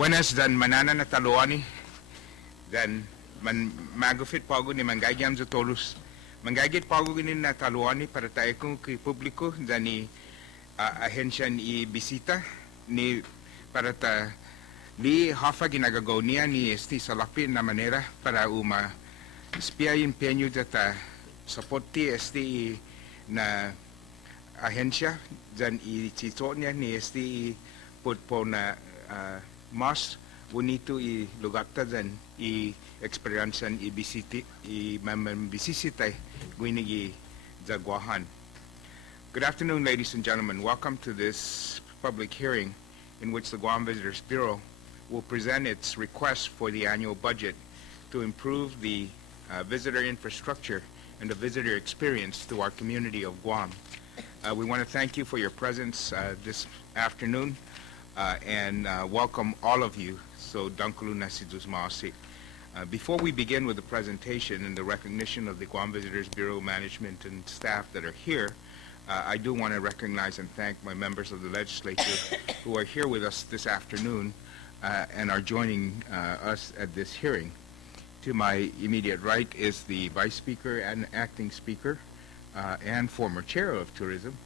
Buenas dan manana na taluani dan magufit pago ni manggayam sa tolus. Manggagit pago ni na taluani para tayo kung kay publiko dan ni ahensya ni bisita ni para ta ni hafa ginagagaw niya ni salapi na manera para spiya empeño data supporti na ahensya dan itito niya ni po na mas bonito lugata dan experiencean bisisitay guinigi Zaguahan. Good afternoon, ladies and gentlemen. Welcome to this public hearing in which the Guam Visitors Bureau will present its request for the annual budget to improve the visitor infrastructure and the visitor experience to our community of Guam. We want to thank you for your presence this afternoon and welcome all of you. So, dankulu nasidus maasi. Before we begin with the presentation and the recognition of the Guam Visitors Bureau management and staff that are here, I do want to recognize and thank my members of the legislature who are here with us this afternoon and are joining us at this hearing. To my immediate right is the Vice Speaker and Acting Speaker and former Chair of Tourism,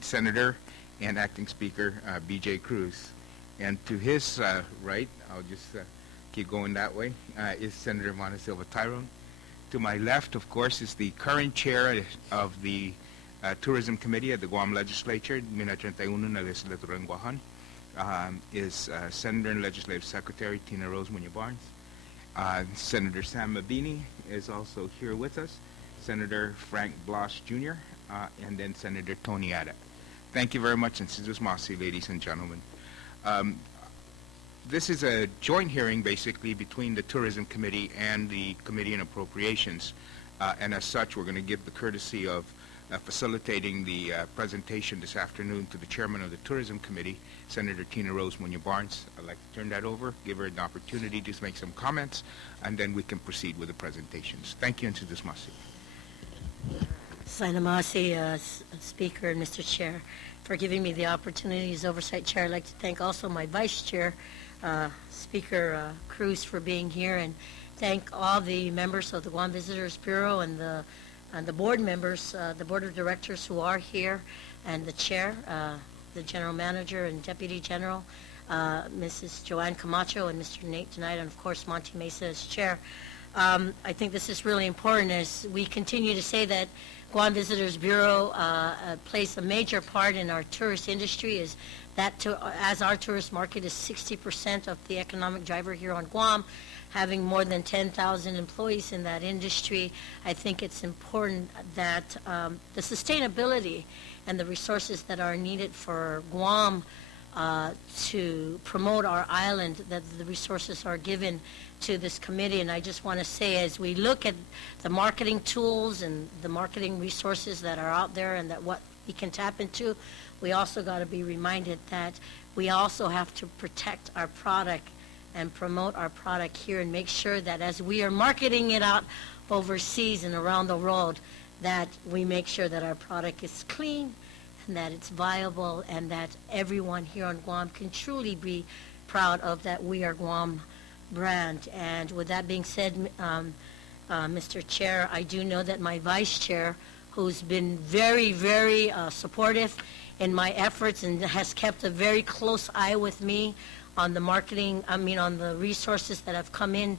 Senator and Acting Speaker B.J. Cruz. And to his right, I'll just keep going that way, is Senator Monasilva Tyrone. To my left, of course, is the current chair of the Tourism Committee at the Guam Legislature, Mina 31 na Legislatura ng Guahan, is Senator and Legislative Secretary Tina Rose Muñoz-Barnes. Senator Sam Mabini is also here with us, Senator Frank Blas Jr., and then Senator Tony Ada. Thank you very much, and Sidus Masi, ladies and gentlemen. This is a joint hearing, basically, between the Tourism Committee and the Committee on Appropriations, and as such, we're going to give the courtesy of facilitating the presentation this afternoon to the Chairman of the Tourism Committee, Senator Tina Rose Muñoz-Barnes. I'd like to turn that over, give her an opportunity to make some comments, and then we can proceed with the presentations. Thank you, and Sidus Masi. Sainamasi, Speaker and Mr. Chair, for giving me the opportunity as Oversight Chair. I'd like to thank also my Vice Chair, Speaker Cruz, for being here, and thank all the members of the Guam Visitors Bureau and the board members, the board of directors who are here, and the chair, the general manager and deputy general, Mrs. Joanne Camacho and Mr. Nate tonight, and of course Monty Mesa as chair. I think this is really important as we continue to say that Guam Visitors Bureau plays a major part in our tourist industry, is that as our tourist market is 60% of the economic driver here on Guam, having more than 10,000 employees in that industry, I think it's important that the sustainability and the resources that are needed for Guam to promote our island, that the resources are given to this committee. And I just want to say, as we look at the marketing tools and the marketing resources that are out there and that what we can tap into, we also got to be reminded that we also have to protect our product and promote our product here and make sure that as we are marketing it out overseas and around the world, that we make sure that our product is clean and that it's viable and that everyone here on Guam can truly be proud of that we are Guam brand. And with that being said, Mr. Chair, I do know that my Vice Chair, who's been very, very supportive in my efforts and has kept a very close eye with me on the marketing, on the resources that have come in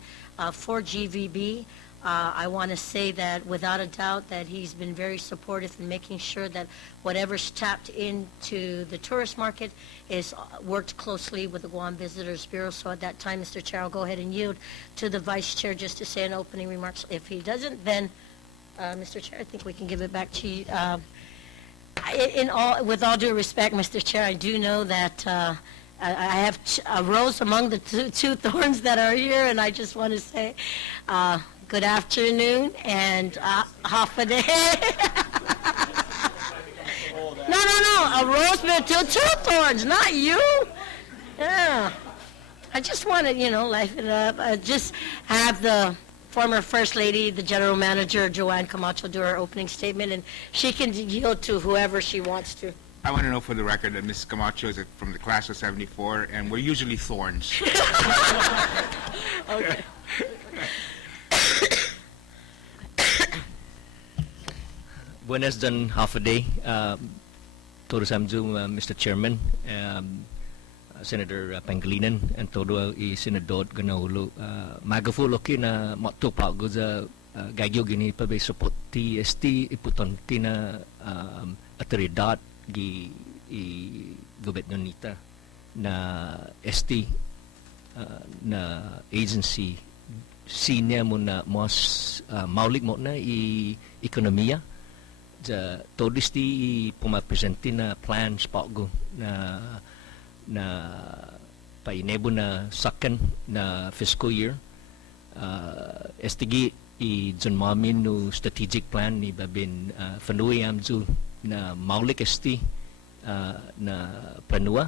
for GVB. I want to say that without a doubt that he's been very supportive in making sure that whatever's tapped into the tourist market is worked closely with the Guam Visitors Bureau. So at that time, Mr. Chair, I'll go ahead and yield to the Vice Chair just to say an opening remarks. If he doesn't, then Mr. Chair, I think we can give it back to you. With all due respect, Mr. Chair, I do know that I have a rose among the two thorns that are here, and I just want to say good afternoon and half a day. No, a rose with two thorns, not you. Yeah. I just want to, life it up. Just have the former First Lady, the General Manager, Joanne Camacho, do her opening statement, and she can yield to whoever she wants to. I want to know for the record that Ms. Camacho is from the class of 74, and we're usually thorns. Okay. Buenas dan half a day. Todo samju, Mr. Chairman, Senator Pangilinan, and todo I senador ganaulo. Magafulo kina matupa goza gagyo gini pa be support TST iputon tina autoridad gi I gobyerno nita na ST na agency sinya mo na mas maulik mo na I ekonomiya ja todis ti pumapresente na plans pago na painebo na second na fiscal year STG I John Mamin no strategic plan ni babin fanui amju na maulik ST na planua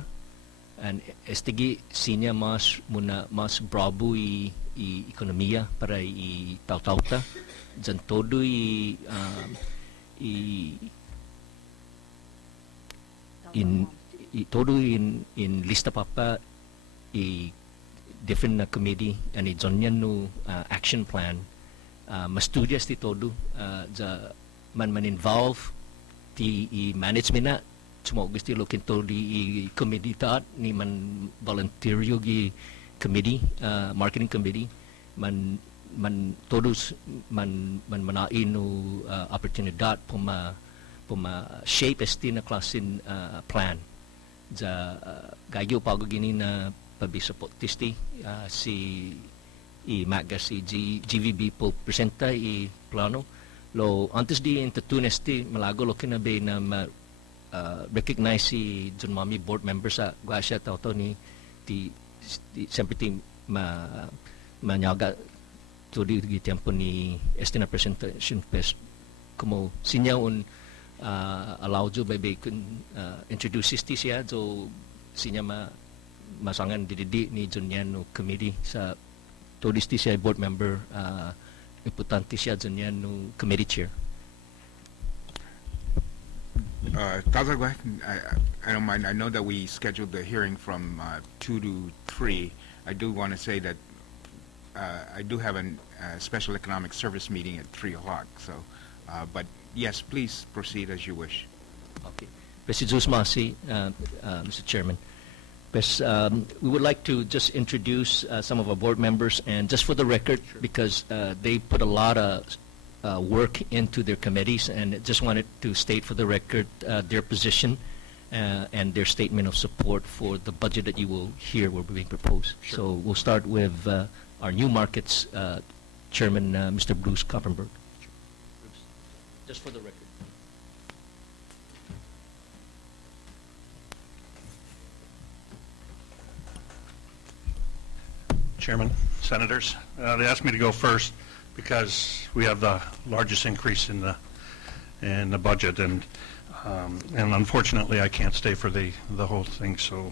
and STG sinya mas muna mas brabo I ekonomiya para I tautauta jan todo I todo in lista papa I different na committee and I jonyan no action plan mastudias ti todo ja man involve ti I management na cuma gusto lokin to di committee ta ni man volunteer gi committee marketing committee man todos man manain no oportunidad puma shape esti na klasin plan ja gayo pago gini na pabisapot tisti si maga si GVB po presenta I plano lo antes di intatunesti malago lo kinabe na recognize si John Mami board member sa gwasya tauto ni ti sempre ti manyaga to di tiempo ni este na presentation pes como sinya un allow jo bebe kun introduce ti siya so sinya masangan dididi ni Junyan no committee sa todis ti siya board member importante siya Junyan no committee chair. Taza, go ahead. I don't mind. I know that we scheduled the hearing from 2 to 3. I do want to say that I do have a special economic service meeting at 3 o'clock. So, but yes, please proceed as you wish. Okay. President Masi, Mr. Chairman. We would like to just introduce some of our board members, and just for the record, because they put a lot of work into their committees, and just wanted to state for the record their position and their statement of support for the budget that you will hear will be being proposed. Sure. So we'll start with our new markets chairman, Mr. Bruce Koppenberg. Just for the record. Chairman, Senators, they asked me to go first because we have the largest increase in the budget, and unfortunately I can't stay for the whole thing. So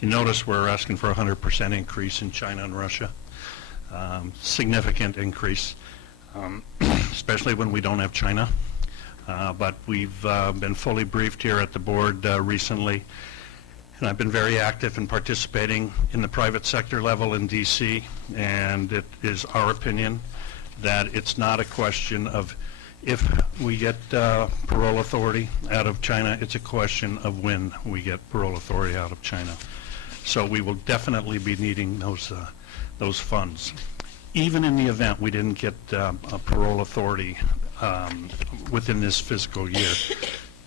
you notice we're asking for 100% increase in China and Russia, significant increase, especially when we don't have China. But we've been fully briefed here at the board recently. And I've been very active in participating in the private sector level in D.C., and it is our opinion that it's not a question of if we get parole authority out of China, it's a question of when we get parole authority out of China. So we will definitely be needing those funds. Even in the event we didn't get a parole authority within this fiscal year,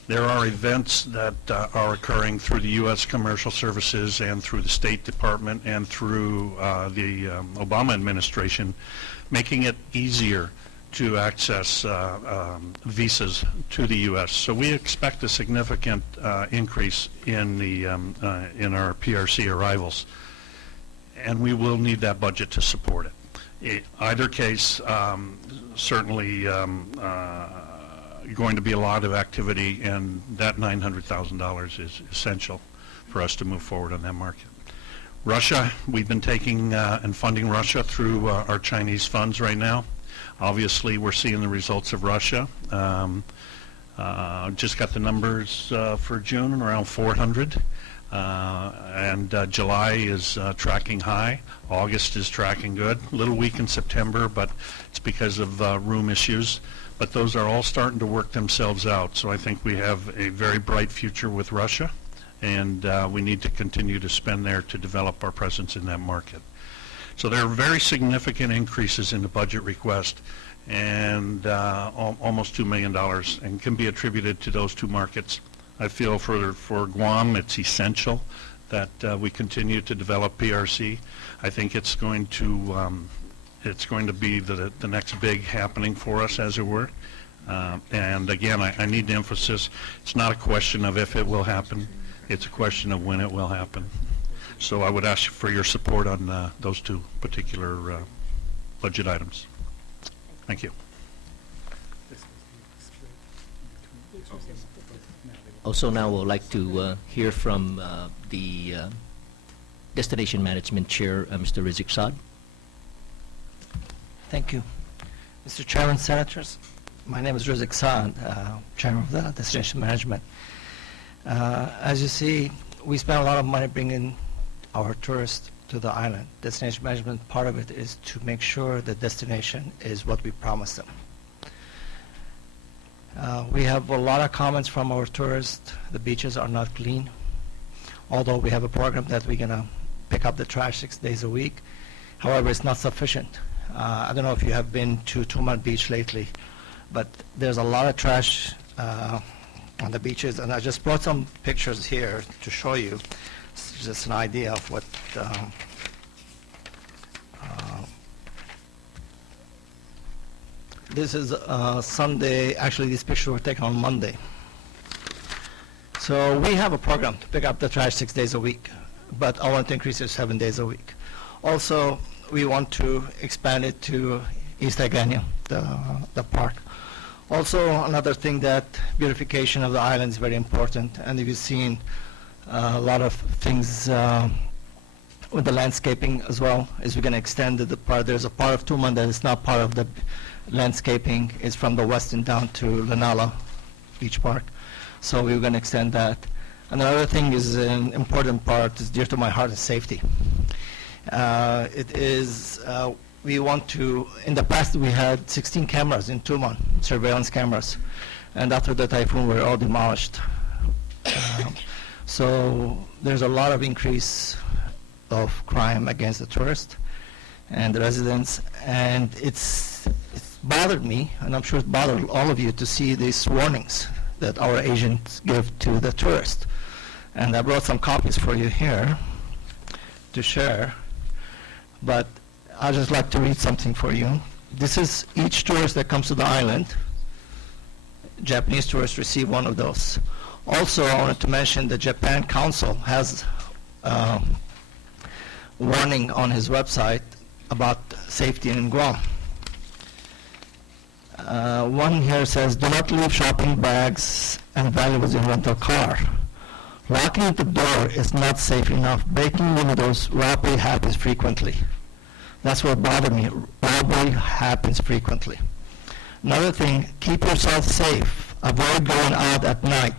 there are events that are occurring through the U.S. Commercial Services and through the State Department and through the Obama administration, making it easier to access visas to the U.S. So we expect a significant increase in our PRC arrivals, and we will need that budget to support it. Either case, certainly going to be a lot of activity, and that $900,000 is essential for us to move forward on that market. Russia, we've been taking and funding Russia through our Chinese funds right now. Obviously, we're seeing the results of Russia. Just got the numbers for June, around 400. And July is tracking high. August is tracking good. A little weak in September, but it's because of room issues. But those are all starting to work themselves out. So I think we have a very bright future with Russia, and we need to continue to spend there to develop our presence in that market. So there are very significant increases in the budget request, and almost $2 million, and can be attributed to those two markets. I feel for Guam, it's essential that we continue to develop PRC. I think it's going to be the next big happening for us, as it were. And again, I need to emphasize, it's not a question of if it will happen, it's a question of when it will happen. So I would ask for your support on those two particular budget items. Thank you. Also now we'd like to hear from the Destination Management Chair, Mr. Rizik Saad. Thank you. Mr. Chairman, Senators, my name is Rizik Saad, Chairman of the Destination Management. As you see, we spend a lot of money bringing our tourists to the island. Destination Management, part of it is to make sure the destination is what we promised them. We have a lot of comments from our tourists. The beaches are not clean. Although we have a program that we're going to pick up the trash 6 days a week. However, it's not sufficient. I don't know if you have been to Tuman Beach lately, but there's a lot of trash on the beaches, and I just brought some pictures here to show you. It's just an idea of what this is Sunday. Actually, these pictures were taken on Monday. So we have a program to pick up the trash 6 days a week, but I want to increase it 7 days a week. Also, we want to expand it to East Agania, the park. Also, another thing, that beautification of the island is very important, and if you've seen a lot of things with the landscaping as well, is we're going to extend the part. There's a part of Tuman that is not part of the landscaping. It's from the west and down to Lanala Beach Park. So we're going to extend that. And another thing is an important part, is dear to my heart, is safety. It is, we want to, in the past we had 16 cameras in Tuman, surveillance cameras, and after the typhoon we were all demolished. So there's a lot of increase of crime against the tourists and the residents, and it's bothered me, and I'm sure it bothered all of you, to see these warnings that our agents give to the tourists. And I brought some copies for you here to share, but I'd just like to read something for you. This is each tourist that comes to the island. Japanese tourists receive one of those. Also, I wanted to mention the Japan Council has warning on his website about safety in Guam. One here says, do not leave shopping bags and valuables in rental car. Locking the door is not safe enough. Breaking windows, robbery happens frequently. That's what bothered me. Robbery happens frequently. Another thing, keep yourself safe. Avoid going out at night.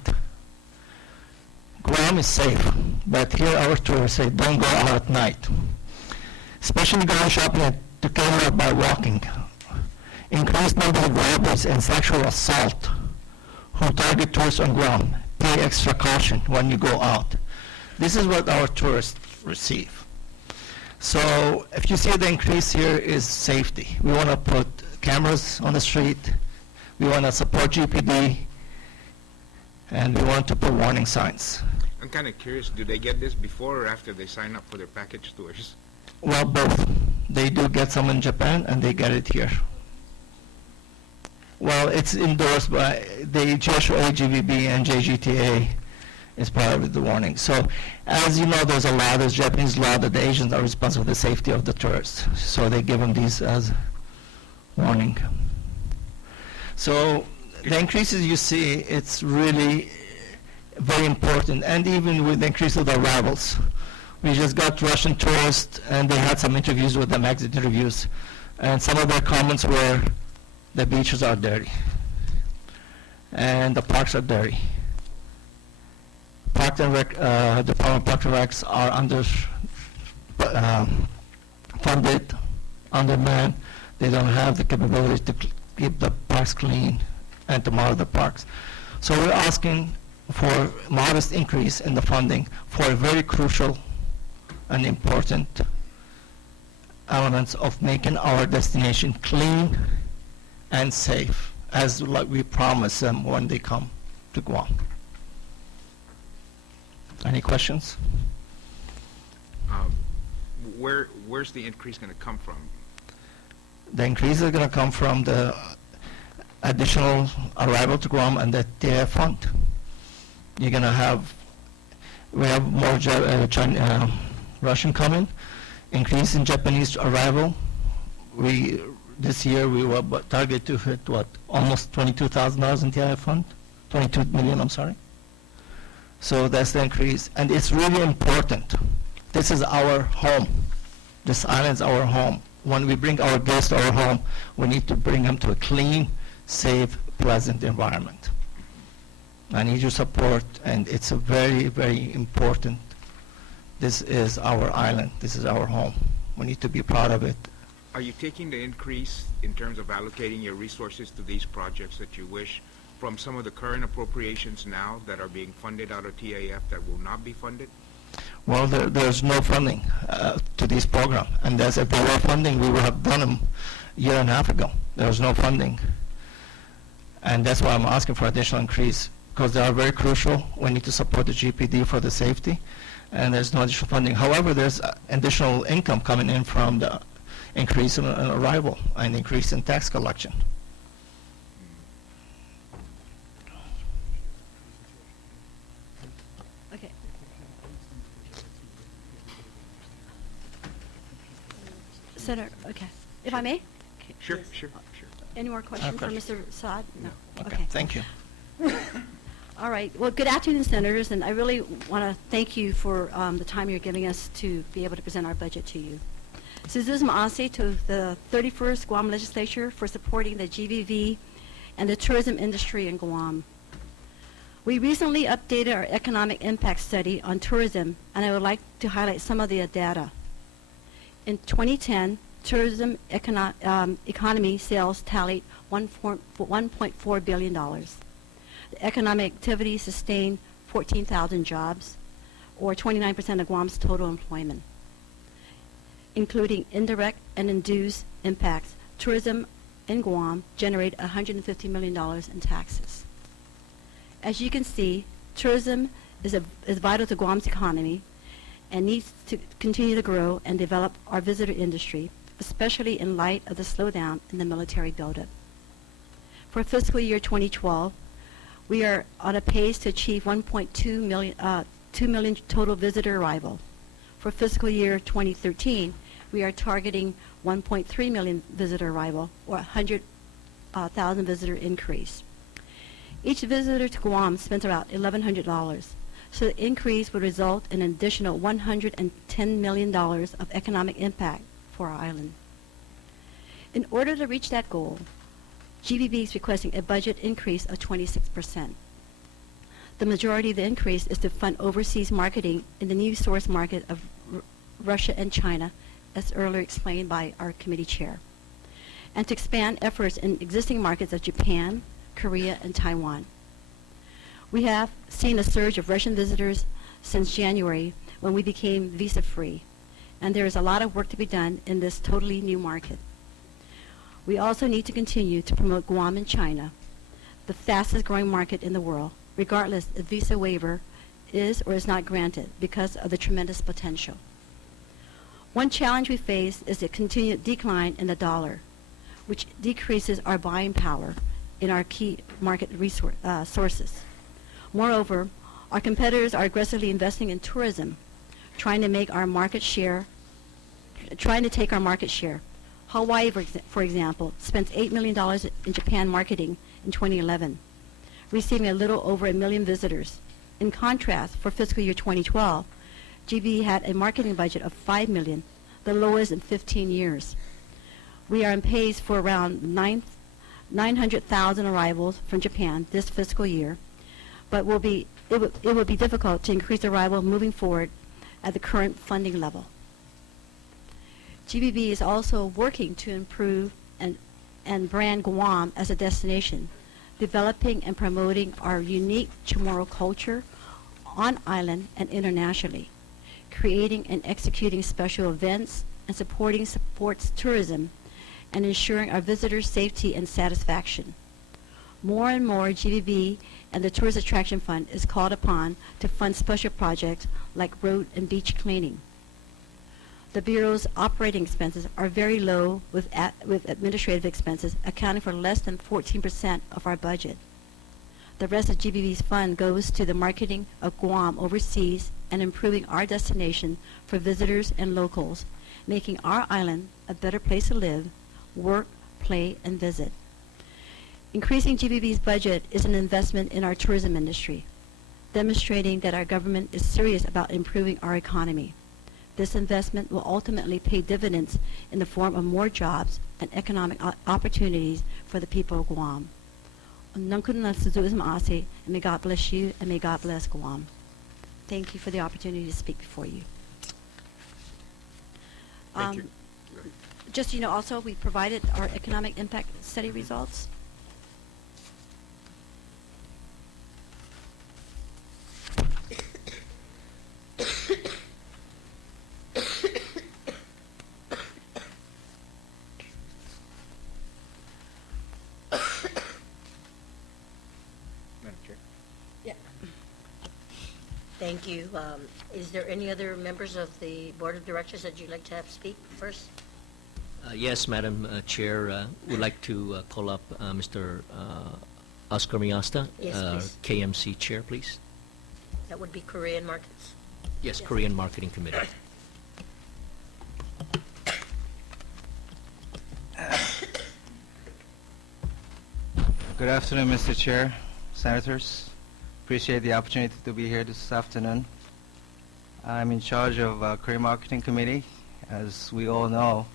Guam is safe, but here our tourists say don't go out at night. Especially going shopping to Canada by walking. Increased number of robberies and sexual assault who target tourists on Guam. Pay extra caution when you go out. This is what our tourists receive. So if you see the increase here is safety. We want to put cameras on the street. We want to support GPD. And we want to put warning signs. I'm kind of curious, do they get this before or after they sign up for their package tours? Well, both. They do get some in Japan and they get it here. Well, it's endorsed by the GSOA, GVB, and JGTA is part of the warning. So, as you know, there's a law, there's Japanese law that the agents are responsible for the safety of the tourists. So they give them these as warning. So the increases you see, it's really very important. And even with the increase of the arrivals, we just got Russian tourists, and they had some interviews with them, exit interviews, and some of their comments were, the beaches are dirty. and the parks are dirty. Park and Rec, Department of Parks and Recs are funded, undermanned. They don't have the capability to keep the parks clean and to monitor the parks. So we're asking for modest increase in the funding for very crucial and important elements of making our destination clean and safe, as like we promise them when they come to Guam. Any questions? Where's the increase going to come from? The increase is going to come from the additional arrival to Guam and the TIF fund. You're going to have, we have more Russian coming, increase in Japanese arrival. This year we were targeted to hit almost $22,000 in TIF fund, 22 million, I'm sorry. So that's the increase, and it's really important. This is our home. This island is our home. When we bring our guests to our home, we need to bring them to a clean, safe, pleasant environment. I need your support, and it's a very, very important. This is our island. This is our home. We need to be proud of it. Are you taking the increase in terms of allocating your resources to these projects that you wish from some of the current appropriations now that are being funded out of TAF that will not be funded? Well, there's no funding to this program, and if there were funding, we would have done them a year and a half ago. There was no funding, and that's why I'm asking for additional increase, because they are very crucial. We need to support the GPD for the safety, and there's no additional funding. However, there's additional income coming in from the increase in arrival and increase in tax collection. Okay. Senator, okay. If I may? Sure, sure. Any more questions for question. Mr. Saad? No. Okay. Thank you. All right. Well, good afternoon, Senators, and I really want to thank you for the time you're giving us to be able to present our budget to you. Suzuz Maase to the 31st Guam Legislature for supporting the GVV and the tourism industry in Guam. We recently updated our economic impact study on tourism, and I would like to highlight some of the data. In 2010, tourism economy sales tallied $1.4 billion. The economic activity sustained 14,000 jobs, or 29% of Guam's total employment. Including indirect and induced impacts, tourism in Guam generated $150 million in taxes. As you can see, tourism is vital to Guam's economy and needs to continue to grow and develop our visitor industry, especially in light of the slowdown in the military buildup. For fiscal year 2012, we are on a pace to achieve 2 million total visitor arrival. For fiscal year 2013, we are targeting 1.3 million visitor arrival, or 100,000 visitor increase. Each visitor to Guam spends about $1,100, so the increase would result in an additional $110 million of economic impact for our island. In order to reach that goal, GVB is requesting a budget increase of 26%. The majority of the increase is to fund overseas marketing in the new source market of Russia and China, as earlier explained by our committee chair, and to expand efforts in existing markets of Japan, Korea, and Taiwan. We have seen a surge of Russian visitors since January when we became visa-free, and there is a lot of work to be done in this totally new market. We also need to continue to promote Guam and China, the fastest growing market in the world, regardless if visa waiver is or is not granted because of the tremendous potential. One challenge we face is the continued decline in the dollar, which decreases our buying power in our key market sources. Moreover, our competitors are aggressively investing in tourism, trying to take our market share. Hawaii, for example, spent $8 million in Japan marketing in 2011, receiving a little over 1 million visitors. In contrast, for fiscal year 2012, GB had a marketing budget of $5 million, the lowest in 15 years. We are on pace for around 900,000 arrivals from Japan this fiscal year, but it will be difficult to increase arrival moving forward at the current funding level. GBB is also working to improve and brand Guam as a destination, developing and promoting our unique Chamorro culture on island and internationally, creating and executing special events and supporting sports tourism, and ensuring our visitors' safety and satisfaction. More and more, GBB and the Tourist Attraction Fund is called upon to fund special projects like road and beach cleaning. The Bureau's operating expenses are very low, with administrative expenses accounting for less than 14% of our budget. The rest of GBB's fund goes to the marketing of Guam overseas and improving our destination for visitors and locals, making our island a better place to live, work, play, and visit. Increasing GBB's budget is an investment in our tourism industry, demonstrating that our government is serious about improving our economy. This investment will ultimately pay dividends in the form of more jobs and economic opportunities for the people of Guam. And may God bless you, and may God bless Guam. Thank you for the opportunity to speak before you. Thank you. Just so you know, also, we provided our economic impact study results. Madam Chair. Yeah. Thank you. Is there any other members of the Board of Directors that you'd like to have speak first? Yes, Madam Chair, would like to call up Mr. Oscar Miasta, Yes, please. KMC Chair, please. That would be Korean markets. Yes, Korean Marketing Committee. Good afternoon, Mr. Chair, Senators. Appreciate the opportunity to be here this afternoon. I'm in charge of Korean Marketing Committee. As we all know,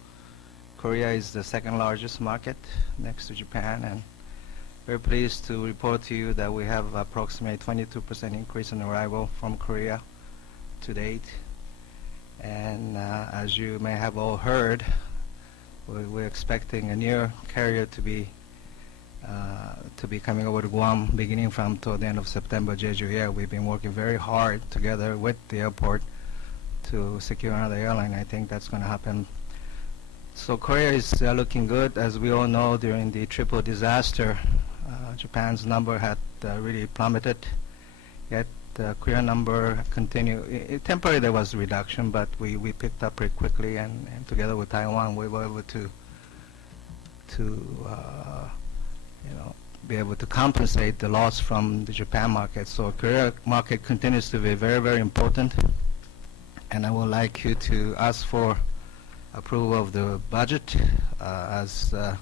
Korea is the second largest market next to Japan, and very pleased to report to you that we have approximately 22% increase in arrival from Korea to date. And as you may have all heard, we're expecting a new carrier to be coming over to Guam beginning from toward the end of September, Jeju Air. We've been working very hard together with the airport to secure another airline. I think that's going to happen. So Korea is looking good. As we all know, during the triple disaster, Japan's number had really plummeted. Yet the Korean number continued. Temporarily there was a reduction, but we picked up pretty quickly, and together with Taiwan, we were able to be able to compensate the loss from the Japan market. So Korea market continues to be very, very important, and I would like you to ask for approval of the budget. As Ms.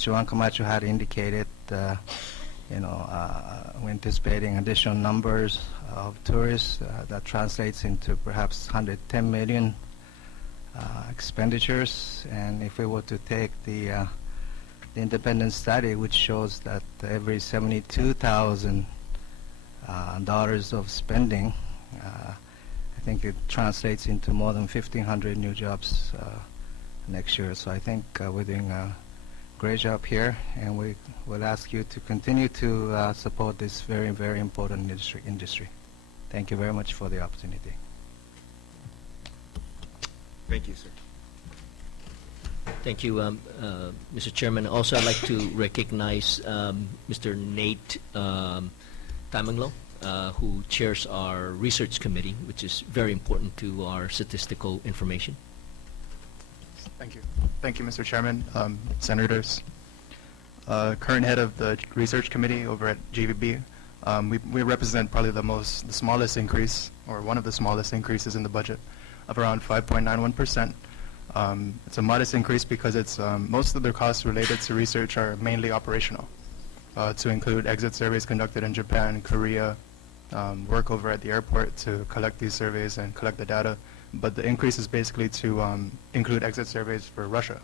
Joanne Camacho had indicated, we're anticipating additional numbers of tourists. That translates into perhaps 110 million expenditures, and if we were to take the independent study, which shows that every $72,000 of spending, I think it translates into more than 1,500 new jobs next year. So I think we're doing a great job here, and we will ask you to continue to support this very, very important industry. Thank you very much for the opportunity. Thank you, sir. Thank you, Mr. Chairman. Also, I'd like to recognize Mr. Nate Tamanglo, who chairs our research committee, which is very important to our statistical information. Thank you. Thank you, Mr. Chairman, Senators. Current head of the research committee over at GVB. We represent probably the smallest increase, or one of the smallest increases in the budget, of around 5.91%. It's a modest increase because it's most of the costs related to research are mainly operational, to include exit surveys conducted in Japan, Korea, work over at the airport to collect these surveys and collect the data. But the increase is basically to include exit surveys for Russia.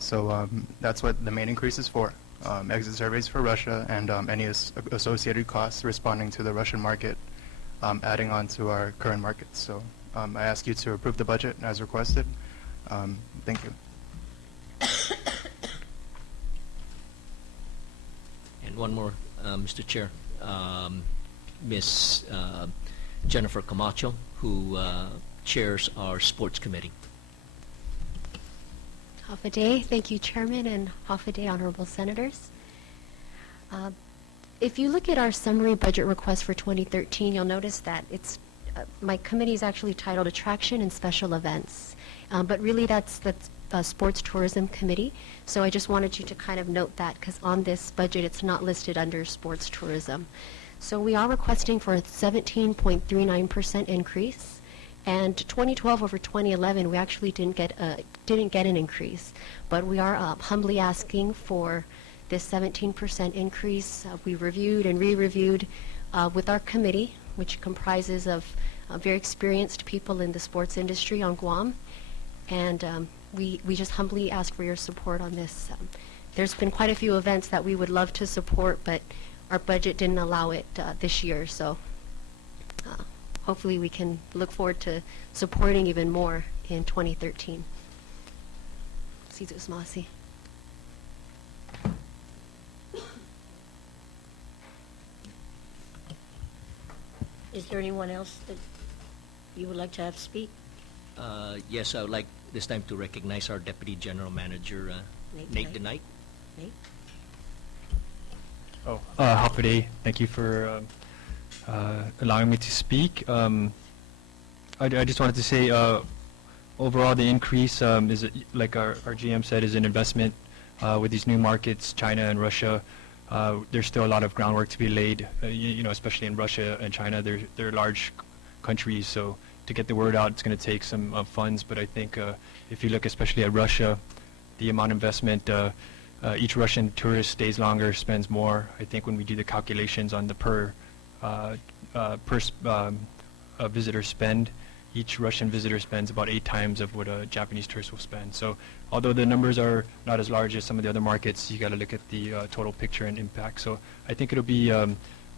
So that's what the main increase is for. Exit surveys for Russia and any associated costs responding to the Russian market, adding on to our current markets. So I ask you to approve the budget as requested. Thank you. And one more, Mr. Chair. Ms. Jennifer Camacho, who chairs our sports committee. Half a day. Thank you, Chairman, and half a day, honorable senators. If you look at our summary budget request for 2013, you'll notice that it's my committee is actually titled Attraction and Special Events, but really that's Sports Tourism Committee. So I just wanted you to kind of note that, because on this budget it's not listed under sports tourism. So we are requesting for a 17.39% increase. And 2012 over 2011, we actually didn't get an increase, but we are humbly asking for this 17% increase. We reviewed and re-reviewed with our committee, which comprises of very experienced people in the sports industry on Guam, and we just humbly ask for your support on this. There's been quite a few events that we would love to support, but our budget didn't allow it this year, so hopefully we can look forward to supporting even more in 2013. Masi. Is there anyone else that you would like to have speak? Yes, I would like this time to recognize our Deputy General Manager, Nate DeKnight. Nate? Half a day. Thank you for allowing me to speak. I just wanted to say, overall, the increase is, like our GM said, is an investment with these new markets, China and Russia. There's still a lot of groundwork to be laid, you know, especially in Russia and China. They're large countries, so to get the word out, it's going to take some funds. But I think if you look especially at Russia, the amount of investment, each Russian tourist stays longer, spends more. I think when we do the calculations on the per visitor spend, each Russian visitor spends about 8 times of what a Japanese tourist will spend. So although the numbers are not as large as some of the other markets, you got to look at the total picture and impact. So I think it'll be a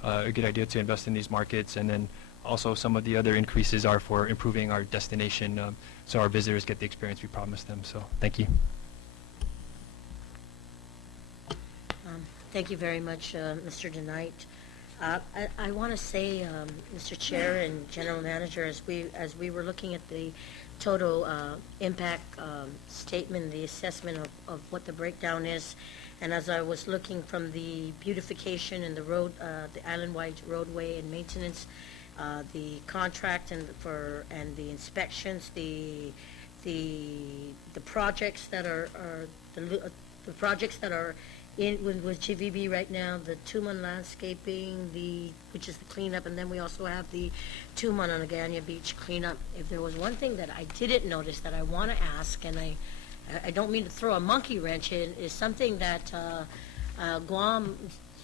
good idea to invest in these markets, and then also some of the other increases are for improving our destination, so our visitors get the experience we promised them. So thank you. Thank you very much, Mr. DeKnight. I want to say, Mr. Chair and General Manager, as we were looking at the total impact statement, the assessment of what the breakdown is, and as I was looking from the beautification and the road, the island-wide roadway and maintenance, the contract and the inspections, the projects that are the projects that are in with GVB right now, the 2-month landscaping, which is the cleanup, and then we also have the 2-month on Agania Beach cleanup. If there was one thing that I didn't notice that I want to ask, and I don't mean to throw a monkey wrench in, is something that Guam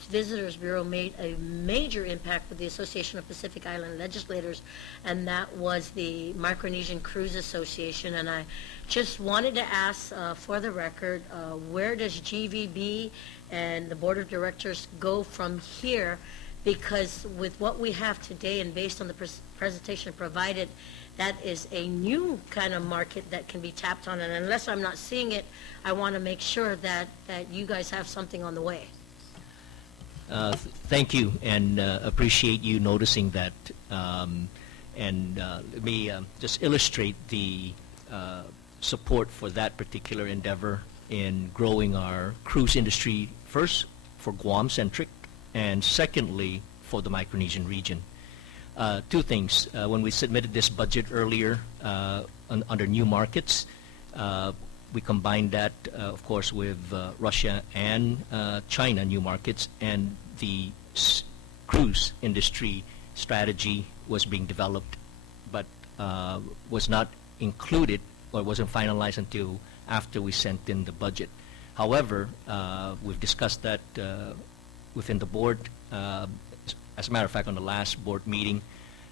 Visitors Bureau made a major impact with the Association of Pacific Island Legislators, and that was the Micronesian Cruise Association. And I just wanted to ask, for the record, where does GVB and the Board of Directors go from here? Because with what we have today and based on the presentation provided, that is a new kind of market that can be tapped on. And unless I'm not seeing it, I want to make sure that you guys have something on the way. Thank you, and appreciate you noticing that. Let me just illustrate the support for that particular endeavor in growing our cruise industry, first for Guam-centric, and secondly for the Micronesian region. 2 things. When we submitted this budget earlier under new markets, we combined that, of course, with Russia and China new markets, and the cruise industry strategy was being developed, but was not included or wasn't finalized until after we sent in the budget. However, we've discussed that within the board, as a matter of fact, on the last board meeting,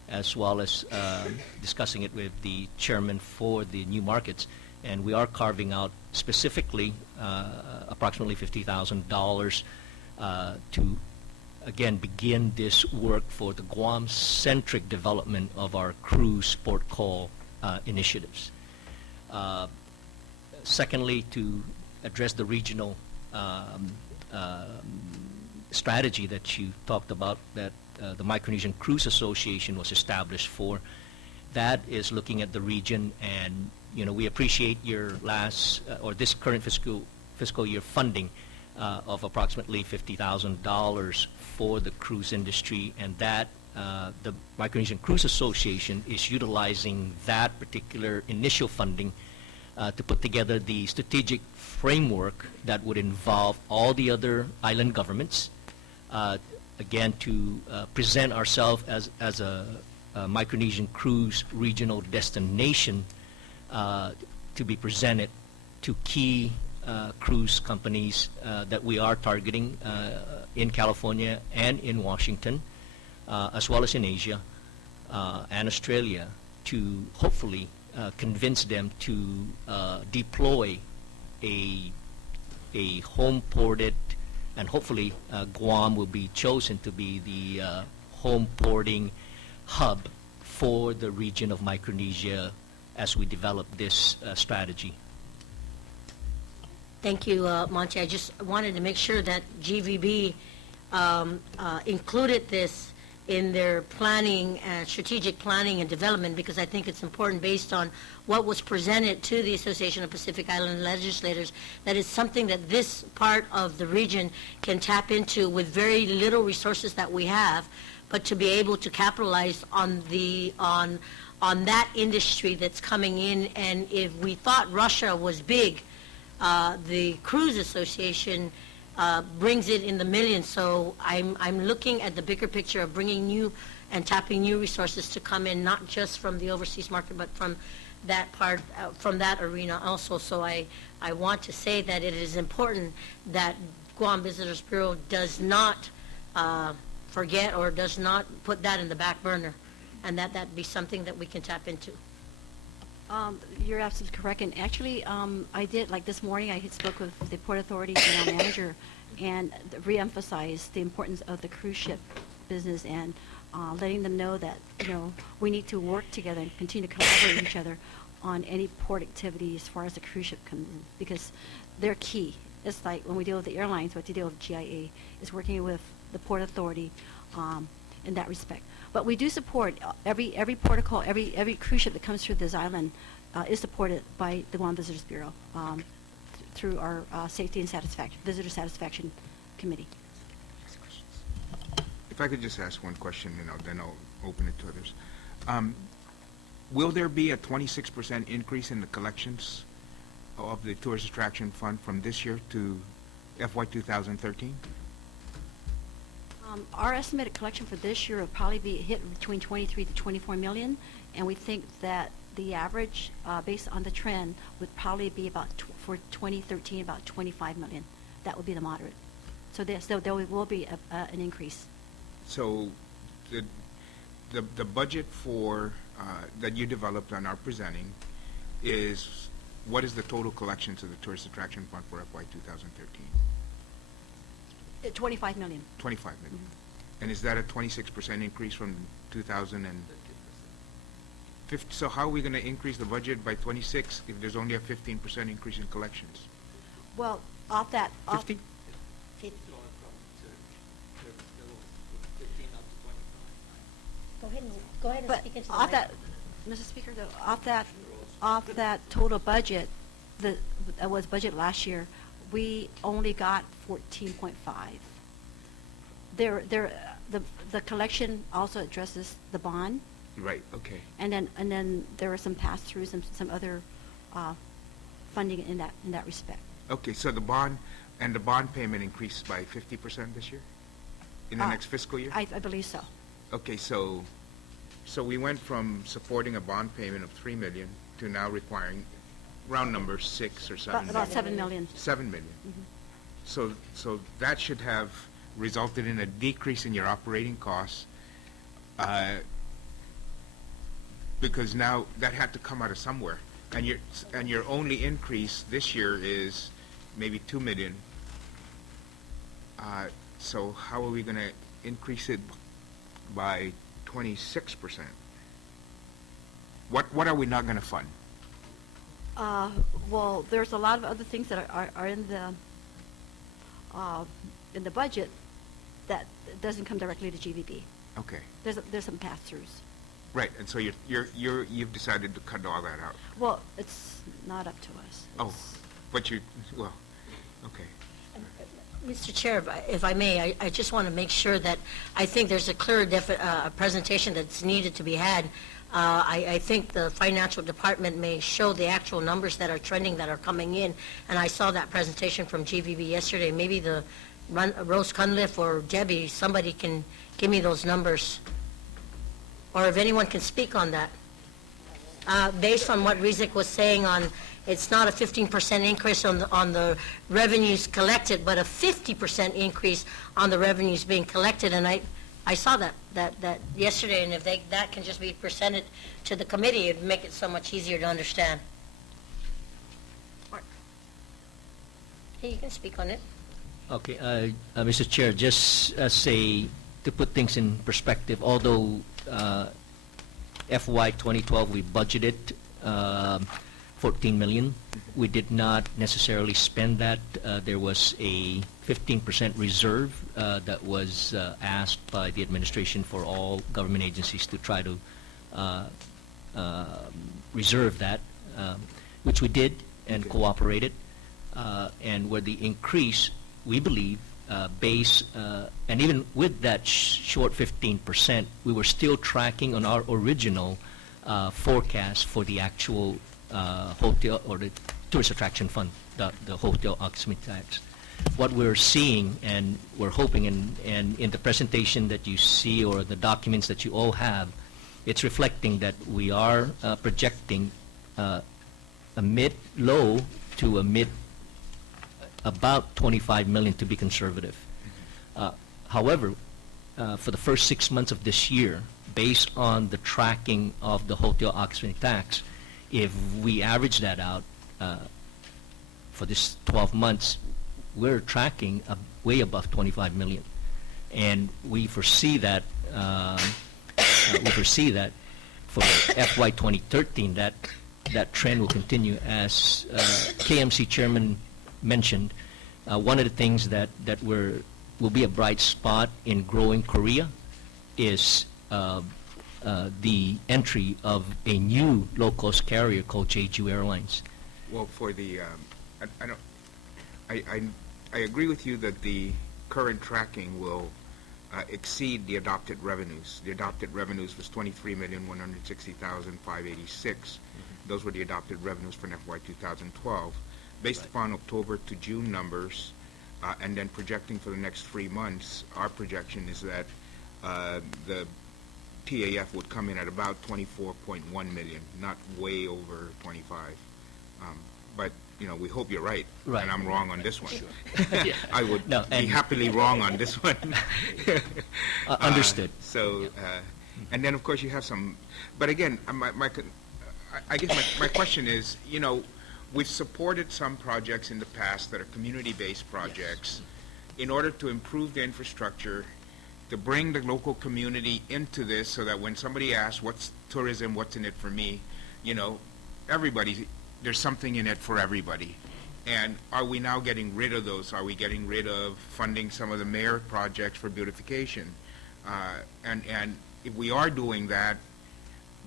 as well as discussing it with the chairman for the new markets. and we are carving out specifically approximately $50,000 to again begin this work for the Guam-centric development of our cruise port call initiatives. Secondly, to address the regional strategy that you talked about, that the Micronesian Cruise Association was established for. That is looking at the region, and we appreciate your last or this current fiscal year funding of approximately $50,000 for the cruise industry, and that the Micronesian Cruise Association is utilizing that particular initial funding to put together the strategic framework that would involve all the other island governments, again, to present ourselves as a Micronesian cruise regional destination to be presented to key cruise companies that we are targeting in California and in Washington, as well as in Asia and Australia, to hopefully convince them to deploy a home-ported, and hopefully Guam will be chosen to be the home porting hub for the region of Micronesia as we develop this strategy. Thank you, Monty. I just wanted to make sure that GVB included this in their planning, strategic planning and development, because I think it's important based on what was presented to the Association of Pacific Island Legislators, that is something that this part of the region can tap into with very little resources that we have, but to be able to capitalize on that industry that's coming in. And if we thought Russia was big, the Cruise Association brings it in the millions. So I'm looking at the bigger picture of bringing new and tapping new resources to come in, not just from the overseas market, but from that part, from that arena also. So I want to say that it is important that Guam Visitors Bureau does not forget or does not put that in the back burner, and that be something that we can tap into. You're absolutely correct. And actually, I did, like this morning, I had spoke with the Port Authority General Manager and re-emphasized the importance of the cruise ship business, and letting them know that, we need to work together and continue to collaborate with each other on any port activity as far as the cruise ship comes in, because they're key. It's like when we deal with the airlines, what to deal with GIA is working with the Port Authority in that respect. But we do support every protocol, every cruise ship that comes through this island is supported by the Guam Visitors Bureau through our Safety and Visitor Satisfaction Committee. If I could just ask one question, then I'll open it to others. Will there be a 26% increase in the collections of the Tourist Attraction Fund from this year to FY 2013? Our estimated collection for this year will probably be hit between 23 to 24 million, and we think that the average, based on the trend, would probably be about, for 2013, about 25 million. That would be the moderate. So there will be an increase. So the budget for that you developed and are presenting is, what is the total collections of the Tourist Attraction Fund for FY 2013? 25 million. 25 million. Mm-hmm. And is that a 26% increase from 2015? So how are we going to increase the budget by 26 if there's only a 15% increase in collections? Well, off that... 50? Go ahead and But speak into the off mic. that, Mr. Speaker, though, off that total budget that was budget last year, we only got 14.5. The collection also addresses the bond, Right, okay. and then there are some pass-throughs and some other funding in that respect. Okay, so the bond payment increased by 50% this year? In the next fiscal year? I believe so. Okay, so we went from supporting a bond payment of $3 million to now requiring round numbers 6 or 7 About 7 million. 7 million. Mhm. So that should have resulted in a decrease in your operating costs, because now that had to come out of somewhere. and your only increase this year is maybe 2 million. So how are we going to increase it by 26%? What are we not going to fund? Well, there's a lot of other things that are in the budget that doesn't come directly to GVB. Okay, There's some pass-throughs. right. And so you've decided to cut all that out. Well, it's not up to us. Oh, It's- but well, okay. Mr. Chair, if I may, I just want to make sure that I think there's a clear presentation that's needed to be had. I think the financial department may show the actual numbers that are trending, that are coming in, and I saw that presentation from GVB yesterday. Maybe Rose Cunliffe or Debbie, somebody can give me those numbers, or if anyone can speak on that. Based on what Rizek was saying on, it's not a 15% increase on the revenues collected, but a 50% increase on the revenues being collected, and I saw that yesterday, and if that can just be presented to the committee, it'd make it so much easier to understand. Hey, you can speak on it. Okay, Mr. Chair, just to put things in perspective, although FY 2012 we budgeted 14 million, we did not necessarily spend that. There was a 15% reserve that was asked by the administration for all government agencies to try to reserve that, which we did and cooperated. And where the increase, we believe, and even with that short 15%, we were still tracking on our original forecast for the actual hotel or the tourist attraction fund, the hotel occupancy tax. What we're seeing and we're hoping, and in the presentation that you see or the documents that you all have, it's reflecting that we are projecting a mid-low to a mid about 25 million to be conservative. However, for the first 6 months of this year, based on the tracking of the hotel occupancy tax, if we average that out for this 12 months, we're tracking way above 25 million. And we foresee that for FY 2013, that trend will continue. As KMC Chairman mentioned, one of the things that will be a bright spot in growing Korea is the entry of a new low-cost carrier called Jeju Airlines. Well, for the, I agree with you that the current tracking will exceed the adopted revenues. The adopted revenues was 23,160,586. Those were the adopted revenues for FY 2012. Based upon October to June numbers, and then projecting for the next 3 months, our projection is that the TAF would come in at about 24.1 million, not way over 25. But we hope you're right, Right. and I'm wrong on this one. Yeah. I would No, be and- happily wrong on this one. Understood. And then of course you have some, but again, I guess my question is, we've supported some projects in the past that are community-based projects in order to improve the infrastructure, to bring the local community into this, so that when somebody asks, what's tourism, what's in it for me, there's something in it for everybody. And are we now getting rid of those? Are we getting rid of funding some of the mayor projects for beautification? And if we are doing that,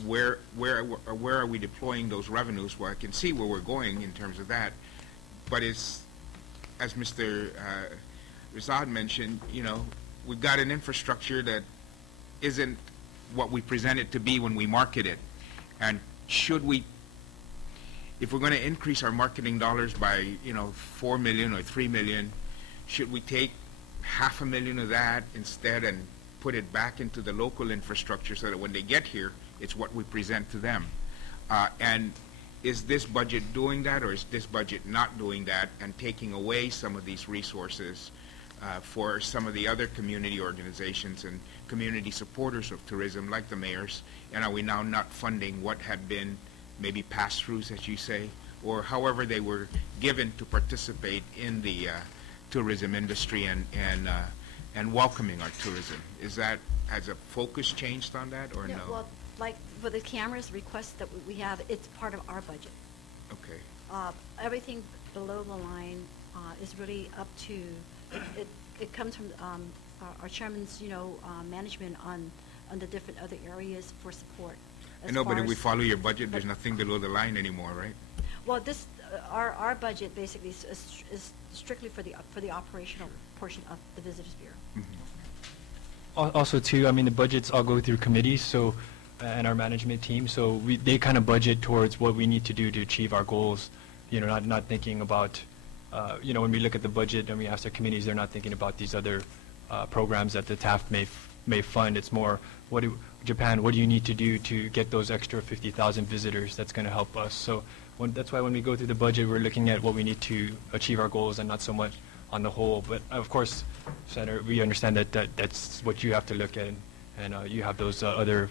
where are we deploying those revenues? Well, I can see where we're going in terms of that, but as Mr. Rizad mentioned, we've got an infrastructure that isn't what we present it to be when we market it. And if we're going to increase our marketing dollars by 4 million or 3 million, should we take $500,000 of that instead and put it back into the local infrastructure so that when they get here, it's what we present to them? And is this budget doing that, or is this budget not doing that and taking away some of these resources for some of the other community organizations and community supporters of tourism like the mayors? And are we now not funding what had been maybe pass-throughs, as you say, or however they were given to participate in the tourism industry and welcoming our tourism. Has a focus changed on that, or Yeah, no? well, like for the cameras requests that we have, it's part of our budget. Okay. Everything below the line is really up to, it comes from our chairman's, management on the different other areas for support. I know, but if we as far follow your budget, there's nothing below the line anymore, right? as- Well, this, our budget basically is strictly for the operational portion of the Visitors Bureau. Also, too, I mean, the budgets all go through committees, so, and our management team, so they kind of budget towards what we need to do to achieve our goals, not thinking about, when we look at the budget and we ask our committees, they're not thinking about these other programs that the TAF may fund. It's more, Japan, what do you need to do to get those extra 50,000 visitors that's going to help us? So that's why when we go through the budget, we're looking at what we need to achieve our goals and not so much on the whole. But of course, Senator, we understand that's what you have to look at, and you have those other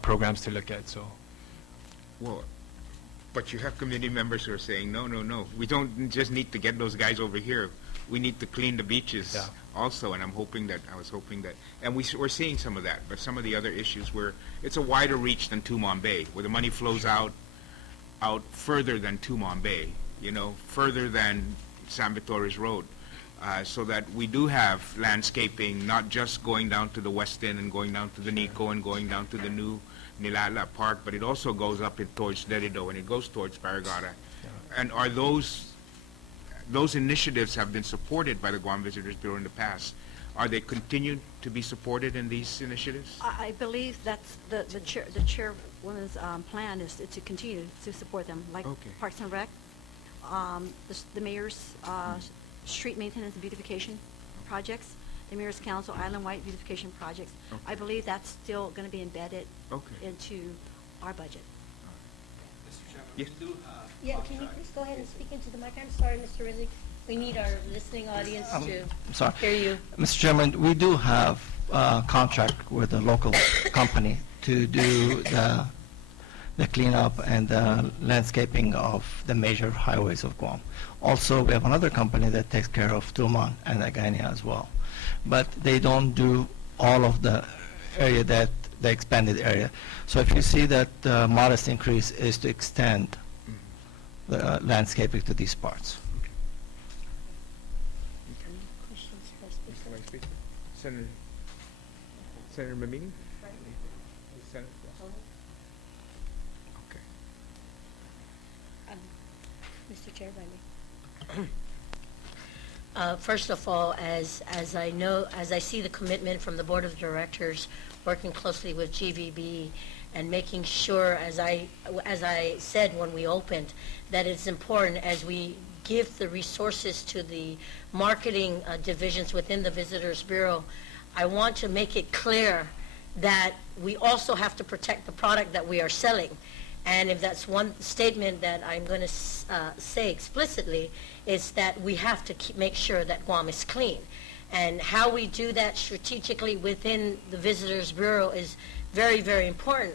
programs to look at. So, Well, but you have committee members who are saying, no, we don't just need to get those guys over here. We need to clean the beaches Yeah. also, and I was hoping that, and we're seeing some of that, but some of the other issues where it's a wider reach than Tumon Bay, where the money flows out further than Tumon Bay, further than San Vitores Road, so that we do have landscaping, not just going down to the West End and going down to the Nico and going down to the new Nilala Park, but it also goes up towards Derido and it goes towards Paragata. And are those initiatives have been supported by the Guam Visitors Bureau in the past? Are they continued to be supported in these initiatives? I believe that's the chairwoman's plan is to continue to support them, like Okay. Parks and Rec, the mayor's street maintenance and beautification projects, the mayor's council island-wide beautification projects. Okay. I believe that's still going to be embedded Okay. into our budget. Yes. Yeah, can you please go ahead and speak into the mic? I'm sorry, Mr. Rizzi. We need our listening audience to Sorry. hear you. Mr. Chairman, we do have a contract with a local company to do the cleanup and the landscaping of the major highways of Guam. Also, we have another company that takes care of Tumon and Agania as well. But they don't do all of the area the expanded area. So if you see that modest increase is to extend the landscaping to these parts. Any questions for Mr. speaker? Vice Speaker? Senator Mamini? Senator? Okay. Mr. Chair, if I may. First of all, as I see the commitment from the Board of Directors working closely with GVB and making sure, as I said when we opened, that it's important as we give the resources to the marketing divisions within the Visitors Bureau, I want to make it clear that we also have to protect the product that we are selling. And if that's one statement that I'm going to say explicitly, is that we have to make sure that Guam is clean. And how we do that strategically within the Visitors Bureau is very, very important.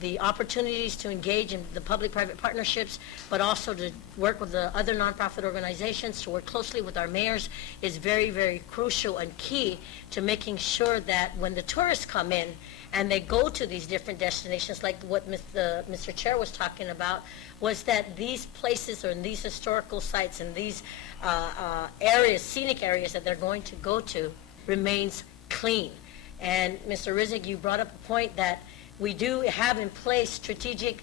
The opportunities to engage in the public-private partnerships, but also to work with the other nonprofit organizations, to work closely with our mayors is very, very crucial and key to making sure that when the tourists come in and they go to these different destinations, like what Mr. Chair was talking about, was that these places or in these historical sites and these areas, scenic areas that they're going to go to remains clean. And Mr. Rizig, you brought up a point that we do have in place strategic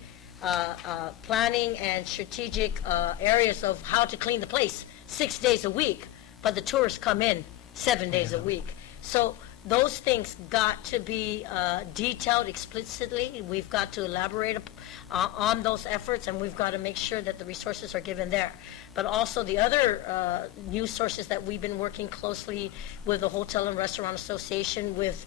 planning and strategic areas of how to clean the place 6 days a week, but the tourists come in 7 days a week. So those things got to be detailed explicitly. We've got to elaborate on those efforts, and we've got to make sure that the resources are given there. But also the other news sources that we've been working closely with the Hotel and Restaurant Association, with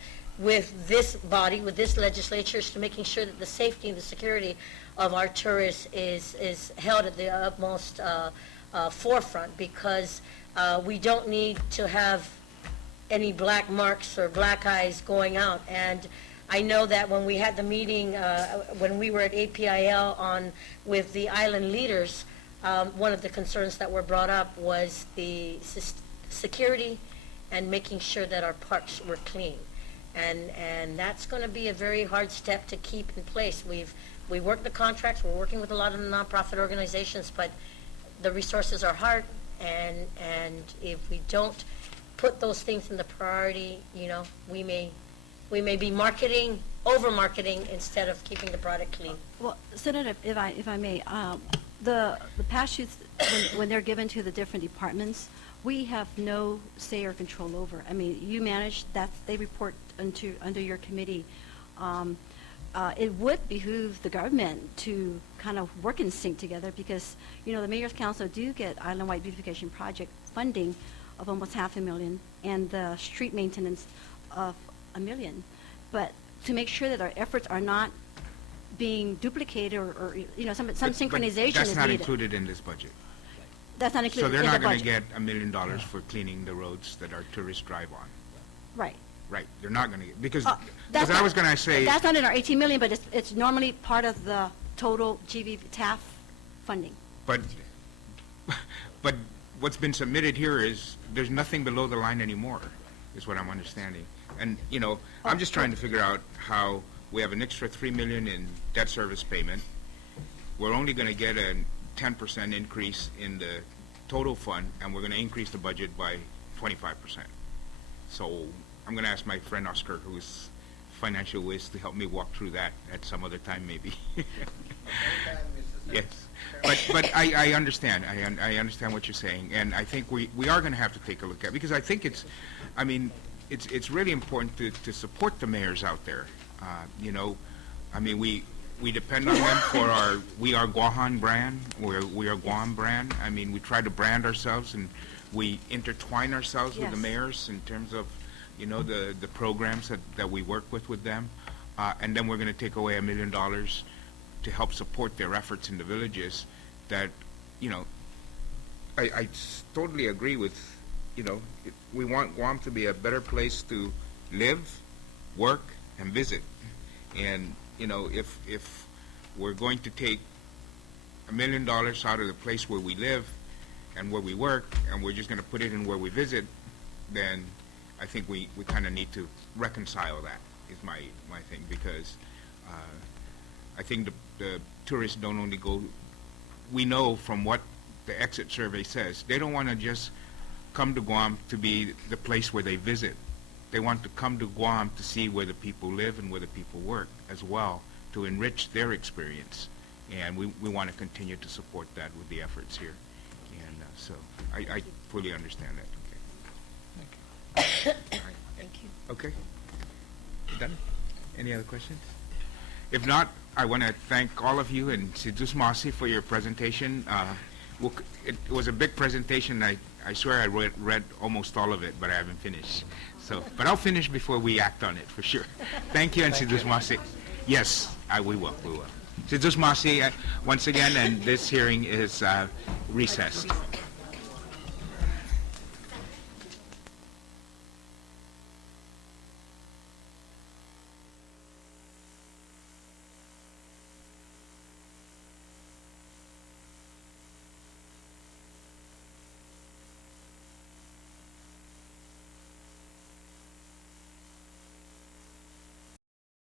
this body, with this legislature, is to making sure that the safety and the security of our tourists is held at the utmost forefront, because we don't need to have any black marks or black eyes going out. And I know that when we had the meeting, when we were at APIL with the island leaders, one of the concerns that were brought up was the security and making sure that our parks were clean. And that's going to be a very hard step to keep in place. We work the contracts, we're working with a lot of nonprofit organizations, but the resources are hard, and if we don't put those things in the priority, we may be over-marketing instead of keeping the product clean. Well, Senator, if I may, the parachutes, when they're given to the different departments, we have no say or control over. I mean, you manage that; they report under your committee. It would behoove the government to kind of work in sync together, because the Mayor's Council do get island-wide beautification project funding of almost $500,000 and the street maintenance of $1 million. But to make sure that our efforts are not being duplicated or some synchronization That's is not needed. included in this budget. That's not included So they're in the not going budget. to get $1 million for cleaning the roads that our tourists drive on. Right. Right, they're not going to get, because That's I not- was going to say, That's not in our 18 million, but it's normally part of the total GV TAF funding. but what's been submitted here is, there's nothing below the line anymore, is what I'm understanding. And, I'm just trying to figure out how we have an extra $3 million in debt service payment. We're only going to get a 10% increase in the total fund, and we're going to increase the budget by 25%. So I'm going to ask my friend Oscar, who is financial whiz, to help me walk through that at some other time, maybe. Yes, but I understand. I understand what you're saying, and I think we are going to have to take a look at, because I think it's really important to support the mayors out there. We depend on them for we are Guahan brand, we are Guam brand. I mean, we try to brand ourselves, and we intertwine ourselves with the Yes. mayors in terms of the programs that we work with them, and then we're going to take away $1 million to help support their efforts in the villages. That I totally agree with. We want Guam to be a better place to live, work, and visit. And if we're going to take $1 million out of the place where we live and where we work, and we're just going to put it in where we visit, then I think we kind of need to reconcile that, is my thing, because I think the tourists don't only go, we know from what the exit survey says, they don't want to just come to Guam to be the place where they visit. They want to come to Guam to see where the people live and where the people work as well, to enrich their experience. And we want to continue to support that with the efforts here. And so I fully understand that. Okay. All right. Thank you. Okay. Done? Any other questions? If not, I want to thank all of you and Sidus Masi for your presentation. It was a big presentation. I swear I read almost all of it, but I haven't finished. But I'll finish before we act on it, for sure. Thank you, and Sidus Masi. Yes, we will. Sidus Masi, once again, and this hearing is recessed.